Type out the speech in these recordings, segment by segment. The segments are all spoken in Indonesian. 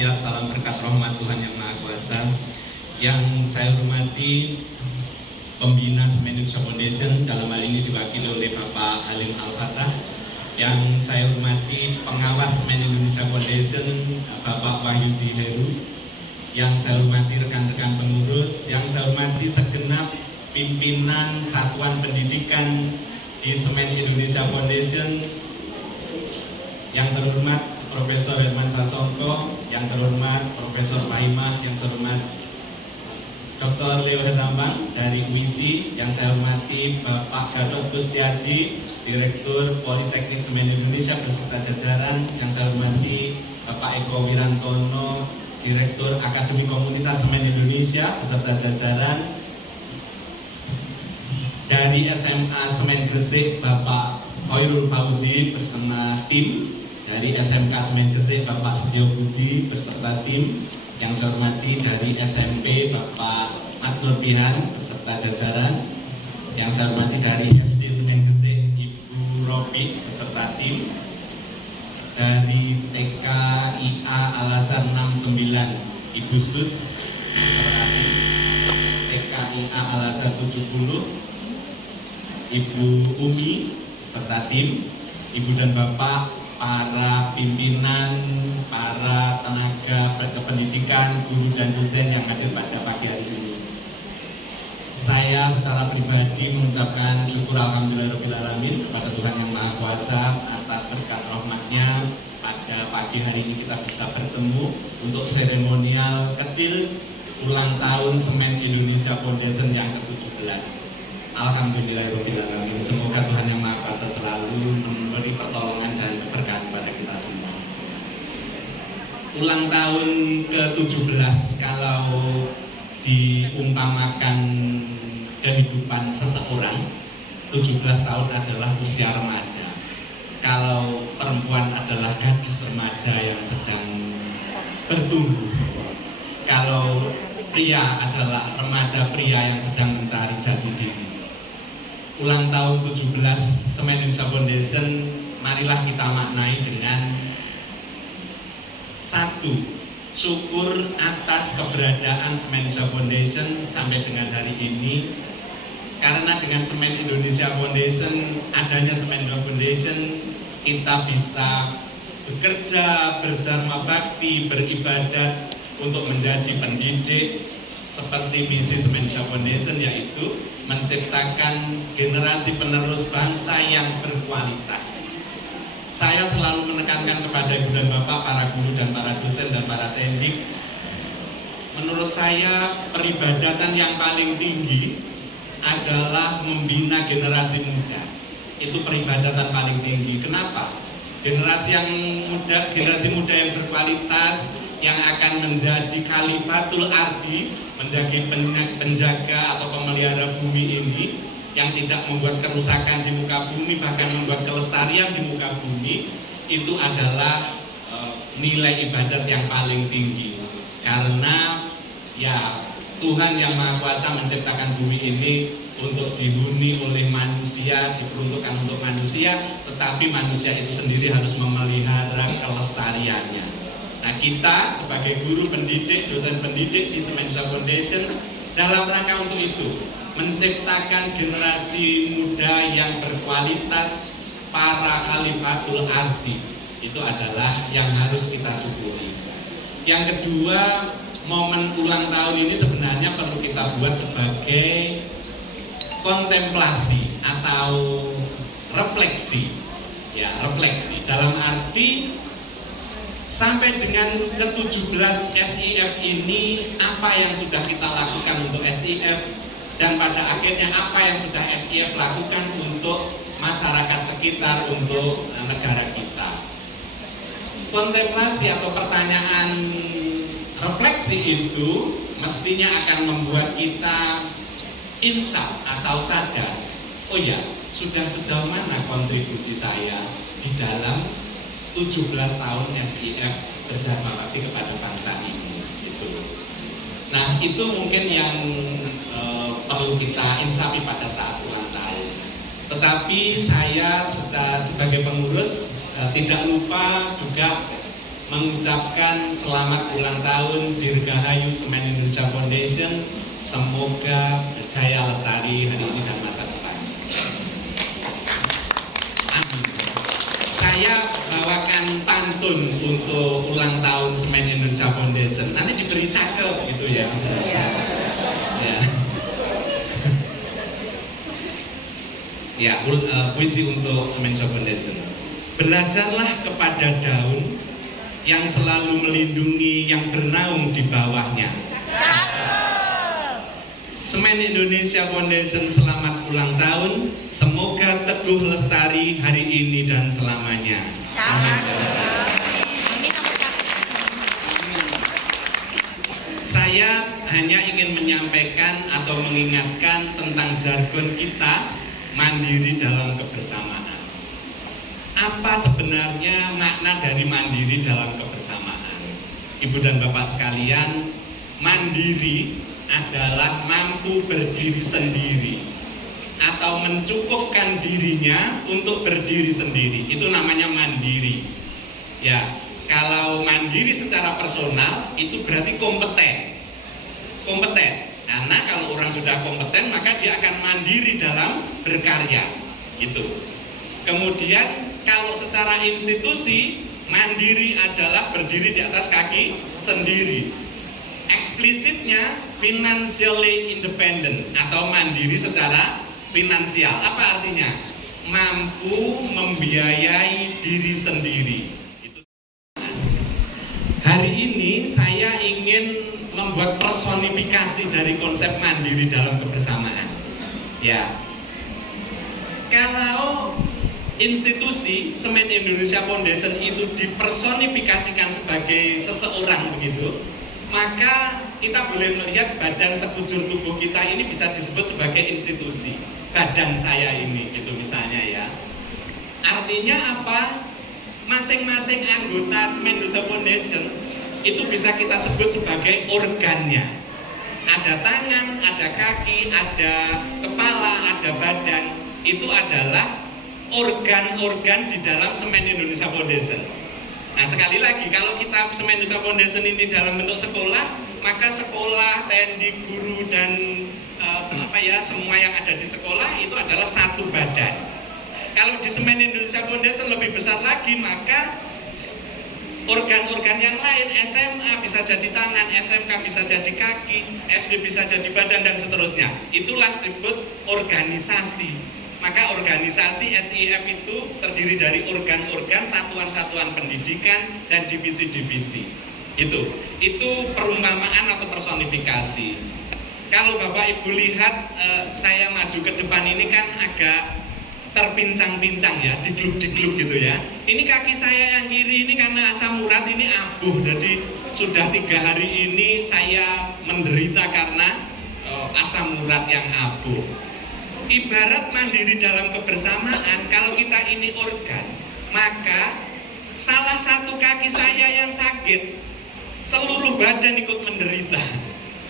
walafiat, salam berkat rahmat Tuhan Yang Maha Kuasa. Yang saya hormati pembina Semen Indonesia Foundation, dalam hal ini diwakili oleh Bapak Halim Al-Fatah. Yang saya hormati pengawas Semen Indonesia Foundation, Bapak Wahyudi Heru. Yang saya hormati rekan-rekan pengurus, yang saya hormati segenap pimpinan satuan pendidikan di Semen Indonesia Foundation, yang terhormat Profesor Herman Sasongko, yang terhormat Profesor Fahimah, yang terhormat Dr. Leo Herambang dari UISI, yang saya hormati Bapak Gatot Gustiaji, Direktur Politeknik Semen Indonesia beserta jajaran, yang saya hormati Bapak Eko Wirantono, Direktur Akademi Komunitas Semen Indonesia beserta jajaran, dari SMA Semen Gresik Bapak Hoirul Fauzi bersama tim, dari SMK Semen Gresik Bapak Setio Budi beserta tim, yang saya hormati dari SMP Bapak Adnur Pihan beserta jajaran, yang saya hormati dari SD Semen Gresik Ibu Robi beserta tim, dari TKIA Al-Azhar 69 Ibu Sus beserta tim, TKIA Al-Azhar 70 Ibu Umi serta tim, Ibu dan Bapak, para pimpinan, para tenaga kependidikan, guru dan dosen yang hadir pada pagi hari ini. Saya secara pribadi mengucapkan syukur alhamdulillahirobbilalamin kepada Tuhan Yang Maha Kuasa atas berkat rahmatnya pada pagi hari ini kita bisa bertemu untuk seremonial kecil ulang tahun Semen Indonesia Foundation yang ke-17. Alhamdulillahirobbilalamin. Semoga Tuhan Yang Maha Kuasa selalu memberi pertolongan dan keberkahan kepada kita semua. Ulang tahun ke-17 kalau diumpamakan kehidupan seseorang, 17 tahun adalah usia remaja. Kalau perempuan adalah gadis remaja yang sedang bertumbuh. Kalau pria adalah remaja pria yang sedang mencari jati diri. Ulang tahun 17 Semen Indonesia Foundation, marilah kita maknai dengan satu, syukur atas keberadaan Semen Indonesia Foundation sampai dengan hari ini. Karena dengan Semen Indonesia Foundation, adanya Semen Indonesia Foundation, kita bisa bekerja, berdharma bakti, beribadat untuk menjadi pendidik, seperti misi Semen Indonesia Foundation, yaitu menciptakan generasi penerus bangsa yang berkualitas. Saya selalu menekankan kepada ibu dan bapak, para guru dan para dosen dan para tendik, menurut saya peribadatan yang paling tinggi adalah membina generasi muda. Itu peribadatan paling tinggi. Kenapa? Generasi muda yang berkualitas, yang akan menjadi khalifatul ardi, menjadi penjaga atau pemelihara bumi ini, yang tidak membuat kerusakan di muka bumi, bahkan membuat kelestarian di muka bumi, itu adalah nilai ibadat yang paling tinggi. Karena ya Tuhan Yang Maha Kuasa menciptakan bumi ini untuk dihuni oleh manusia, diperuntukkan untuk manusia, tetapi manusia itu sendiri harus memelihara kelestariannya. Nah, kita sebagai guru pendidik, dosen pendidik di Semen Indonesia Foundation dalam rangka untuk itu, menciptakan generasi muda yang berkualitas, para khalifatul ardi. Itu adalah yang harus kita syukuri. Yang kedua, momen ulang tahun ini sebenarnya perlu kita buat sebagai kontemplasi atau refleksi. Ya, refleksi dalam arti sampai dengan ke-17 SIF ini, apa yang sudah kita lakukan untuk SIF, dan pada akhirnya apa yang sudah SIF lakukan untuk masyarakat sekitar, untuk negara kita. Kontemplasi atau pertanyaan refleksi itu mestinya akan membuat kita insaf atau sadar, oh ya, sudah sejauh mana kontribusi saya di dalam 17 tahun SIF berdharma bakti kepada bangsa ini, gitu. Nah, itu mungkin yang perlu kita insafi pada saat ulang tahun. Tetapi saya sebagai pengurus tidak lupa juga mengucapkan selamat ulang tahun Dirgahayu Semen Indonesia Foundation. Semoga berjaya lestari hari ini dan masa depan. Amin. Saya bawakan pantun untuk ulang tahun Semen Indonesia Foundation. Nanti diberi cakep gitu ya. Ya. Ya, puisi untuk Semen Indonesia Foundation. Belajarlah kepada daun yang selalu melindungi yang bernaung di bawahnya. Semen Indonesia Foundation selamat ulang tahun. Semoga teguh lestari hari ini dan selamanya. Amin. Saya hanya ingin menyampaikan atau mengingatkan tentang jargon kita mandiri dalam kebersamaan. Apa sebenarnya makna dari mandiri dalam kebersamaan? Ibu dan Bapak sekalian, mandiri adalah mampu berdiri sendiri atau mencukupkan dirinya untuk berdiri sendiri. Itu namanya mandiri. Ya, kalau mandiri secara personal itu berarti kompeten. Kompeten. Karena kalau orang sudah kompeten maka dia akan mandiri dalam berkarya. Gitu. Kemudian kalau secara institusi, mandiri adalah berdiri di atas kaki sendiri. Eksplisitnya financially independent atau mandiri secara finansial. Apa artinya? Mampu membiayai diri sendiri. Hari ini saya ingin membuat personifikasi dari konsep mandiri dalam kebersamaan. Ya, kalau institusi Semen Indonesia Foundation itu dipersonifikasikan sebagai seseorang begitu, maka kita boleh melihat badan sekujur tubuh kita ini bisa disebut sebagai institusi. Badan saya ini gitu misalnya ya. Artinya apa? Masing-masing anggota Semen Indonesia Foundation itu bisa kita sebut sebagai organnya. Ada tangan, ada kaki, ada kepala, ada badan. Itu adalah organ-organ di dalam Semen Indonesia Foundation. Nah, sekali lagi kalau kita Semen Indonesia Foundation ini dalam bentuk sekolah, maka sekolah, TNI, guru dan semua yang ada di sekolah itu adalah satu badan. Kalau di Semen Indonesia Foundation lebih besar lagi, maka organ-organ yang lain, SMA bisa jadi tangan, SMK bisa jadi kaki, SD bisa jadi badan dan seterusnya. Itulah disebut organisasi. Maka organisasi SIF itu terdiri dari organ-organ, satuan-satuan pendidikan dan divisi-divisi. Itu perumpamaan atau personifikasi. Kalau Bapak Ibu lihat saya maju ke depan ini kan agak terpincang-pincang ya, digluk-digluk gitu ya. Ini kaki saya yang kiri ini karena asam urat ini abuh, jadi sudah 3 hari ini saya menderita karena asam urat yang abuh. Ibarat mandiri dalam kebersamaan, kalau kita ini organ, maka salah satu kaki saya yang sakit, seluruh badan ikut menderita.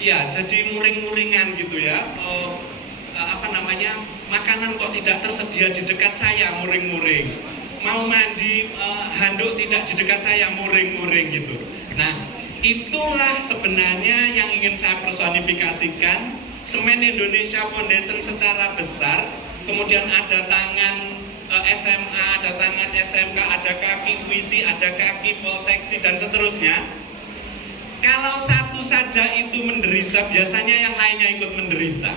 Ya, jadi muring-muringan gitu ya. Makanan kok tidak tersedia di dekat saya, muring-muring. Mau mandi, handuk tidak di dekat saya, muring-muring gitu. Nah, itulah sebenarnya yang ingin saya personifikasikan. Semen Indonesia Foundation secara besar, kemudian ada tangan SMA, ada tangan SMK, ada kaki WISI, ada kaki Polteksi dan seterusnya. Kalau satu saja itu menderita, biasanya yang lainnya ikut menderita,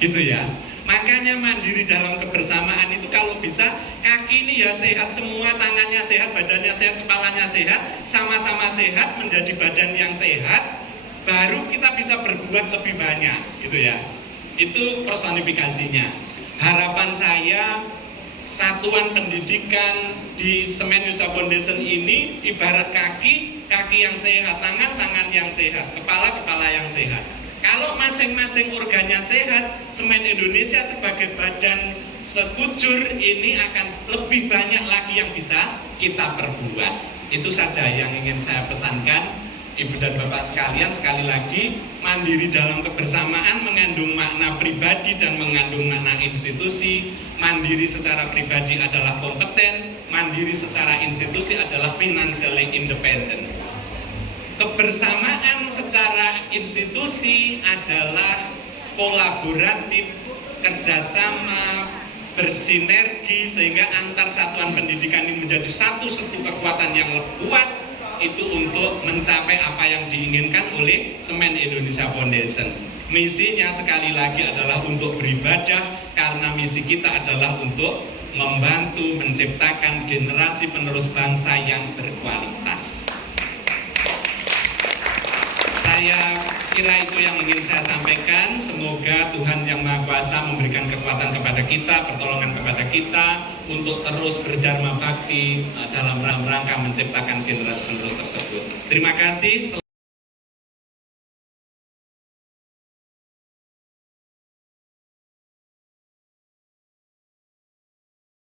gitu ya. Makanya mandiri dalam kebersamaan itu kalau bisa kaki ini ya sehat semua, tangannya sehat, badannya sehat, kepalanya sehat, sama-sama sehat menjadi badan yang sehat. Baru kita bisa berbuat lebih banyak, gitu ya. Itu personifikasinya. Harapan saya satuan pendidikan di Semen Indonesia Foundation ini ibarat kaki yang sehat, tangan yang sehat, kepala yang sehat. Kalau masing-masing organnya sehat, Semen Indonesia sebagai badan sekujur ini akan lebih banyak lagi yang bisa kita perbuat. Itu saja yang ingin saya pesankan. Ibu dan Bapak sekalian, sekali lagi, mandiri dalam kebersamaan mengandung makna pribadi pribadi dan mengandung makna institusi. Mandiri secara pribadi adalah kompeten, mandiri secara institusi adalah financially independent. Kebersamaan secara institusi adalah kolaboratif, kerjasama, bersinergi, sehingga antar satuan pendidikan ini menjadi satu kekuatan yang kuat itu untuk mencapai apa yang diinginkan oleh Semen Indonesia Foundation. Misinya sekali lagi adalah untuk beribadah, karena misi kita adalah untuk membantu menciptakan generasi penerus bangsa yang berkualitas. Saya kira itu yang ingin saya sampaikan. Semoga Tuhan Yang Maha Kuasa memberikan kekuatan kepada kita, pertolongan kepada kita untuk terus berdharma bakti dalam rangka menciptakan generasi penerus tersebut. Terima kasih.